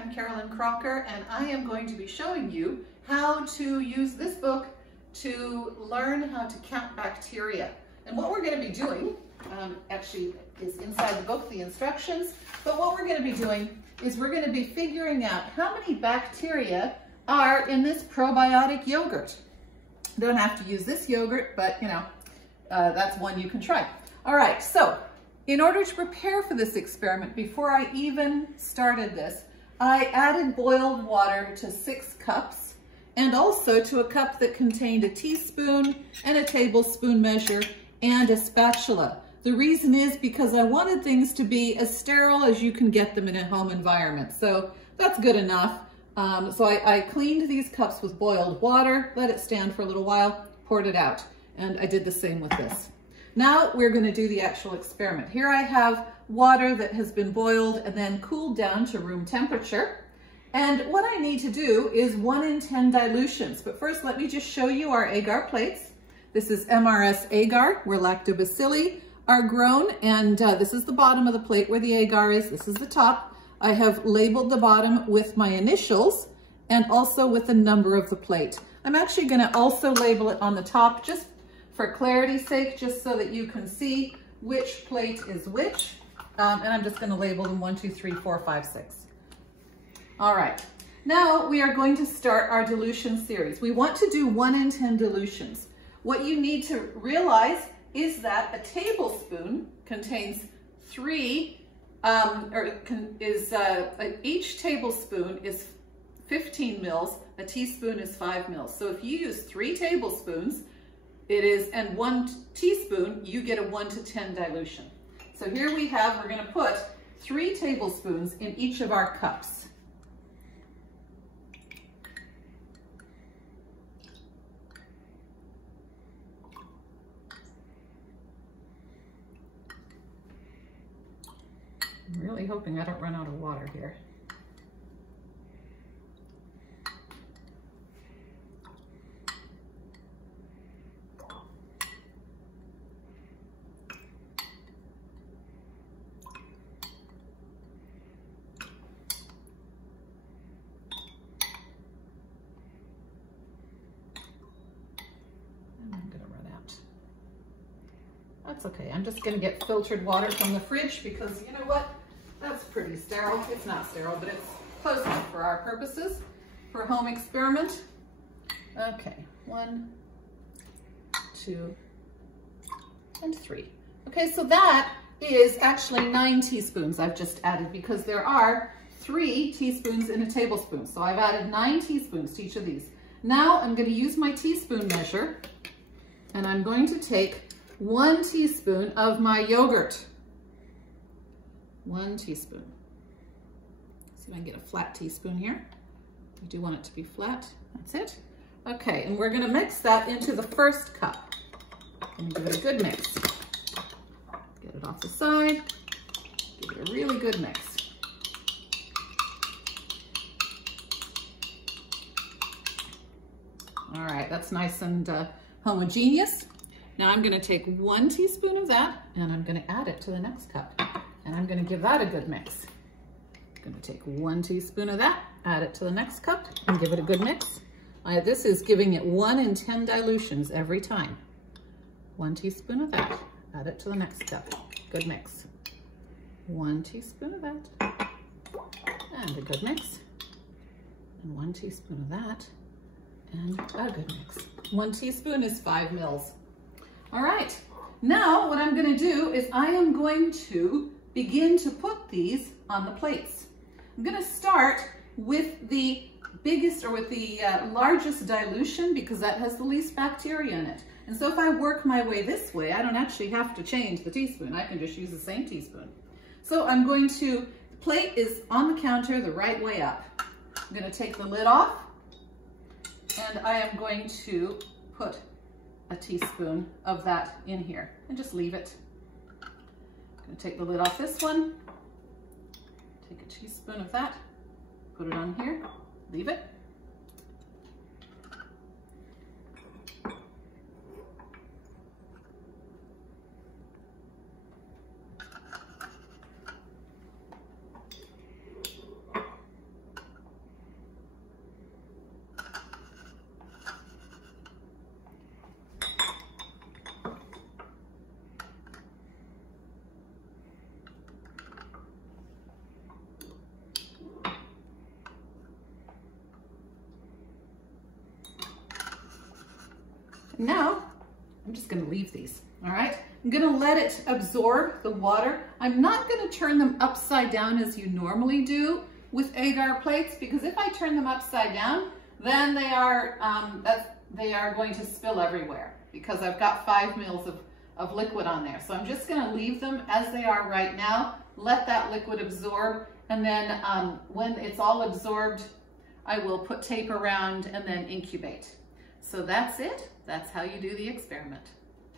I'm Carolyn Crocker, and I am going to be showing you how to use this book to learn how to count bacteria. And what we're going to be doing, actually is inside the book, the instructions, but what we're going to be doing is we're going to be figuring out how many bacteria are in this probiotic yogurt. You don't have to use this yogurt, but you know, that's one you can try. All right, so in order to prepare for this experiment, before I even started this, I added boiled water to 6 cups and also to a cup that contained a teaspoon and a tablespoon measure and a spatula. The reason is because I wanted things to be as sterile as you can get them in a home environment. So that's good enough. So I cleaned these cups with boiled water, let it stand for a little while, poured it out. And I did the same with this. Now we're going to do the actual experiment. Here I have water that has been boiled and then cooled down to room temperature. And what I need to do is 1 in 10 dilutions. But first, let me just show you our agar plates. This is MRS agar, where lactobacilli are grown. And this is the bottom of the plate where the agar is. This is the top. I have labeled the bottom with my initials and also with the number of the plate. I'm actually going to also label it on the top just for clarity's sake, just so that you can see which plate is which. And I'm just going to label them 1, 2, 3, 4, 5, 6. All right, now we are going to start our dilution series. We want to do 1 in 10 dilutions. What you need to realize is that a tablespoon contains 3, each tablespoon is 15 mils, a teaspoon is 5 mils. So if you use 3 tablespoons, and 1 teaspoon, you get a 1 to 10 dilution. So here we have, we're going to put 3 tablespoons in each of our cups. I'm really hoping I don't run out of water here. That's okay. I'm just going to get filtered water from the fridge because you know what? That's pretty sterile. It's not sterile, but it's close enough for our purposes for a home experiment. Okay, 1, 2, and 3. Okay, so that is actually 9 teaspoons I've just added because there are 3 teaspoons in a tablespoon. So I've added 9 teaspoons to each of these. Now I'm going to use my teaspoon measure and I'm going to take 1 teaspoon of my yogurt. 1 teaspoon. See if I can get a flat teaspoon here. I do want it to be flat. That's it. Okay, and we're going to mix that into the first cup. And give it a good mix. Get it off the side. Give it a really good mix. All right, that's nice and homogeneous. Now I'm going to take 1 teaspoon of that and I'm going to add it to the next cup. And I'm going to give that a good mix. I'm going to take 1 teaspoon of that, add it to the next cup and give it a good mix. This is giving it 1 in 10 dilutions every time. 1 teaspoon of that, add it to the next cup. Good mix. 1 teaspoon of that and a good mix. And 1 teaspoon of that and a good mix. 1 teaspoon is 5 mils. All right, now what I'm going to do is I am going to begin to put these on the plates. I'm going to start with the biggest or with the largest dilution because that has the least bacteria in it. And so if I work my way this way, I don't actually have to change the teaspoon. I can just use the same teaspoon. So I'm going to, the plate is on the counter the right way up. I'm going to take the lid off and I am going to put a teaspoon of that in here and just leave it. I'm going to take the lid off this one, take a teaspoon of that, put it on here, leave it. Now, I'm just gonna leave these, all right? I'm gonna let it absorb the water. I'm not gonna turn them upside down as you normally do with agar plates, because if I turn them upside down, then they are going to spill everywhere because I've got 5 mils of liquid on there. So I'm just gonna leave them as they are right now, let that liquid absorb, and then when it's all absorbed, I will put tape around and then incubate. So that's it. That's how you do the experiment.